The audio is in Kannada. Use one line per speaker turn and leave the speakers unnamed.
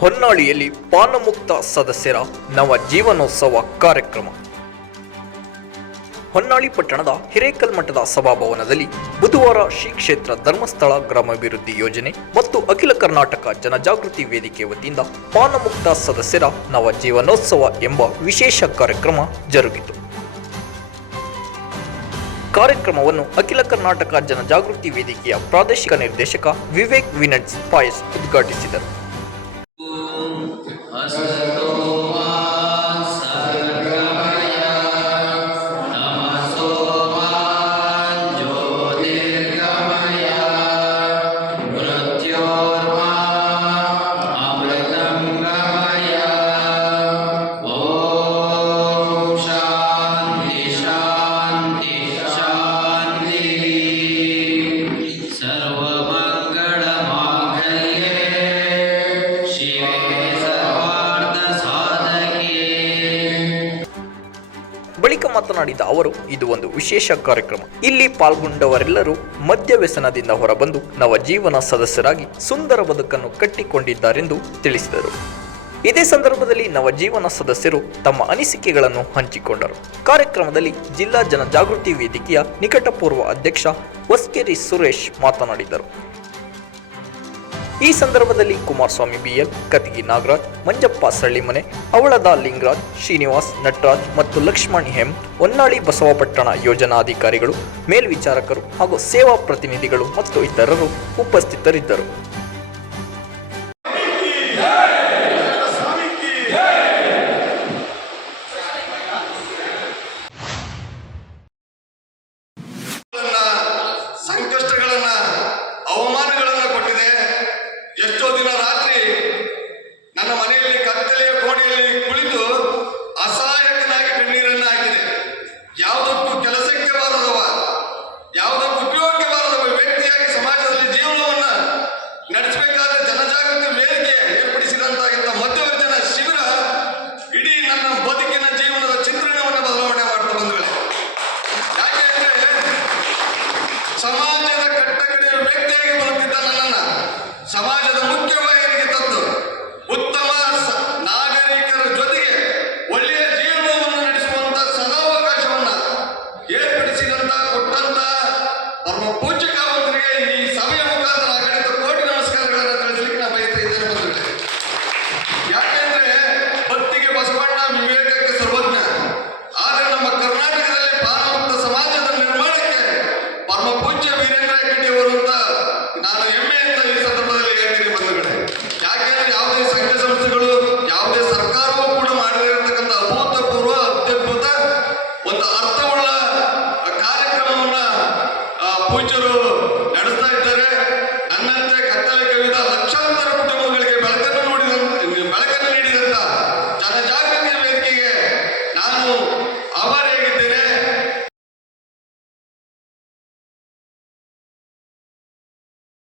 ಹೊನ್ನಾಳಿಯಲ್ಲಿ ಪಾನಮುಕ್ತ ಸದಸ್ಯರ ನವ ಜೀವನೋತ್ಸವ ಕಾರ್ಯಕ್ರಮ. ಹೊನ್ನಾಳಿ ಪಟ್ಟಣದ ಹಿರೇಕಲ್ ಮಠದ ಸಭಾಭವನದಲ್ಲಿ ಬುಧವಾರ ಶ್ರೀ ಕ್ಷೇತ್ರ ಧರ್ಮಸ್ಥಳ ಗ್ರಾಮಾಭಿವೃದ್ಧಿ ಯೋಜನೆ ಮತ್ತು ಅಖಿಲ ಕರ್ನಾಟಕ ಜನಜಾಗೃತಿ ವೇದಿಕೆ ವತಿಯಿಂದ ಪಾನಮುಕ್ತ ಸದಸ್ಯರ ನವ ಜೀವನೋತ್ಸವ ಎಂಬ ವಿಶೇಷ ಕಾರ್ಯಕ್ರಮ ಜರುಗಿತು. ಕಾರ್ಯಕ್ರಮವನ್ನು ಅಖಿಲ ಕರ್ನಾಟಕ ಜನಜಾಗೃತಿ ವೇದಿಕೆಯ ಪ್ರಾದೇಶಿಕ ನಿರ್ದೇಶಕ ವಿವೇಕ್ ವಿನಡ್ಸ್ ಪಾಯಸ್ ಉದ್ಘಾಟಿಸಿದರು.
加都
ಬಳಿಕ ಮಾತನಾಡಿದ ಅವರು, ಇದು ಒಂದು ವಿಶೇಷ ಕಾರ್ಯಕ್ರಮ. ಇಲ್ಲಿ ಪಾಲ್ಗೊಂಡವರೆಲ್ಲರೂ ಮದ್ಯ ವ್ಯಸನದಿಂದ ಹೊರಬಂದು ನವ ಜೀವನ ಸದಸ್ಯರಾಗಿ ಸುಂದರ ಬದುಕನ್ನು ಕಟ್ಟಿಕೊಂಡಿದ್ದಾರೆಂದು ತಿಳಿಸಿದರು. ಇದೇ ಸಂದರ್ಭದಲ್ಲಿ ನವಜೀವನ ಸದಸ್ಯರು ತಮ್ಮ ಅನಿಸಿಕೆಗಳನ್ನು ಹಂಚಿಕೊಂಡರು. ಕಾರ್ಯಕ್ರಮದಲ್ಲಿ ಜಿಲ್ಲಾ ಜನಜಾಗೃತಿ ವೇದಿಕೆಯ ನಿಕಟಪೂರ್ವ ಅಧ್ಯಕ್ಷ ವಸ್ಕೇರಿ ಸುರೇಶ್ ಮಾತನಾಡಿದರು. ಈ ಸಂದರ್ಭದಲ್ಲಿ ಕುಮಾರಸ್ವಾಮಿ ಬಿಎಲ್ ಕತಿಗಿ ನಾಗರಾಜ್, ಮಂಜಪ್ಪ ಸಳ್ಳಿಮನೆ, ಅವಳದ ಲಿಂಗರಾಜ್, ಶ್ರೀನಿವಾಸ್, ನಟರಾಜ್ ಮತ್ತು ಲಕ್ಷ್ಮಣ್ ಹೆಂ ಹೊನ್ನಾಳಿ ಬಸವಪಟ್ಟಣ ಯೋಜನಾಧಿಕಾರಿಗಳು, ಮೇಲ್ವಿಚಾರಕರು ಹಾಗೂ ಸೇವಾ ಪ್ರತಿನಿಧಿಗಳು ಮತ್ತು ಇತರರು ಉಪಸ್ಥಿತರಿದ್ದರು.
ಸಮಾಜದ ಮುಖ್ಯವಾಹಿನಿಗೆ ತಂದು ಉತ್ತಮ ನಾಗರಿಕರ ಜೊತೆಗೆ ಒಳ್ಳೆಯ ಜೀವನವನ್ನು ನಡೆಸುವಂತ ಸದಾವಕಾಶವನ್ನ ಏರ್ಪಡಿಸಿದಂತ ಕೊಟ್ಟಂತ ಪರಮ ಪೂಜ್ಯ ಕಾವಂತರಿಗೆ ಈ ಸಭೆಯ ಮುಖಾಂತರ ಆ ಕಡೆ What the